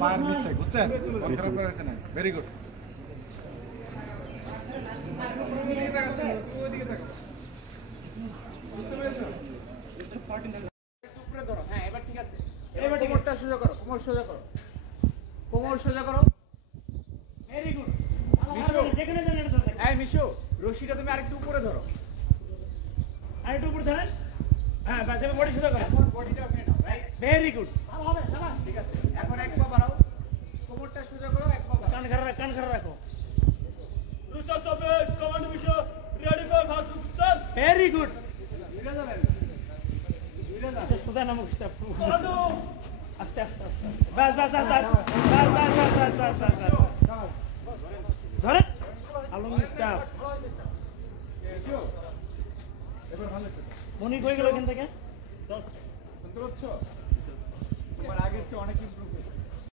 পায়ের মিস্টেক বুঝছেন মন খারাপ করে আছে না ভেরি গুড উপরে ধরো হ্যাঁ এবার ঠিক আছে এবার কোমরটা সোজা করো কোমর সোজা করো কোমর সোজা করো ভেরি গুড মিশু যেখানে জানেন এটা ধরো এই মিশু রশিটা তুমি আরেকটু উপরে ধরো আরেকটু উপরে ধরেন হ্যাঁ বাস এবার বডি সোজা করো এখন বডিটা ওখানে নাও রাইট ভেরি গুড ভালো হবে শাবাশ ঠিক আছে এখন এক পা বাড়াও কোমরটা সোজা করো এক পা বাড়াও কান খাড়া রাখো রুস্টার সাবেশ command Mishu ready for first sir very good দুইটা যাবেন আচ্ছা সোজা নামো স্টেপ আস্তে আস্তে আস্তে বাস বাস বাস বাস ধরে আলম স্টাফ এবার ভালো আছে মনি কই গেল এখান থেকে শুনতে পাচ্ছ তোমার আগের চেয়ে অনেক ইমপ্রুভ